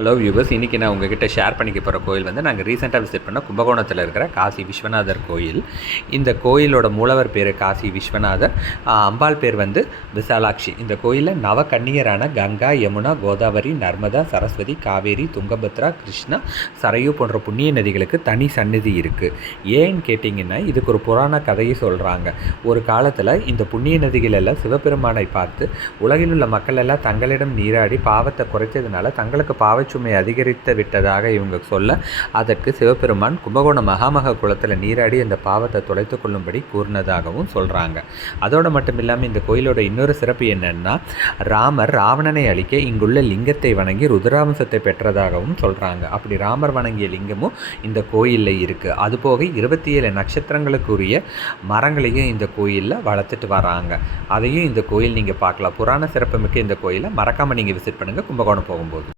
Hello viewers, இன்றைக்கி நான் உங்ககிட்ட ஷேர் பண்ணிக்க போகிற கோயில் வந்து நாங்கள் ரீசெண்டாக விசிட் பண்ண கும்பகோணத்தில் இருக்கிற காசி விஸ்வநாதர் கோயில். இந்த கோயிலோட மூலவர் பேர் காசி விஸ்வநாதர், அம்பாள் பேர் வந்து விசாலாட்சி. இந்த கோயிலில் நவகன்னியரான கங்கா, யமுனா, கோதாவரி, நர்மதா, சரஸ்வதி, காவேரி, துங்கபத்ரா, கிருஷ்ணா, சரையு போன்ற புண்ணிய நதிகளுக்கு தனி சந்நிதி இருக்குது. ஏன்னு கேட்டிங்கன்னா, இதுக்கு ஒரு புராண கதையை சொல்கிறாங்க. ஒரு காலத்தில் இந்த புண்ணிய நதிகள் எல்லாம் சிவபெருமானை பார்த்து உலகில் உள்ள மக்கள் எல்லாம் தங்களிடம் நீராடி பாவத்தை குறைத்ததுனால தங்களுக்கு பாவச்சுமை அதிகரித்து விட்டதாக இவங்க சொல்ல, அதற்கு சிவபெருமான் கும்பகோணம் மகாமக குளத்தில் நீராடி அந்த பாவத்தை தொலைத்து கொள்ளும்படி கூறினதாகவும் சொல்கிறாங்க. அதோடு மட்டும் இல்லாமல் இந்த கோயிலோட இன்னொரு சிறப்பு என்னன்னா, ராமர் ராவணனை அழிக்க இங்குள்ள லிங்கத்தை வணங்கி ருத்ராம்சத்தை பெற்றதாகவும் சொல்கிறாங்க. அப்படி ராமர் வணங்கிய லிங்கமும் இந்த கோயிலில் இருக்குது. அதுபோக 27 நட்சத்திரங்களுக்குரிய மரங்களையும் இந்த கோயிலில் வளர்த்துட்டு வராங்க. அதையும் இந்த கோயில் நீங்கள் பார்க்கலாம். புராண சிறப்புமிக்க இந்த கோயிலை மறக்காமல் நீங்கள் விசிட் பண்ணுங்கள் கும்பகோணம் போகும்போது.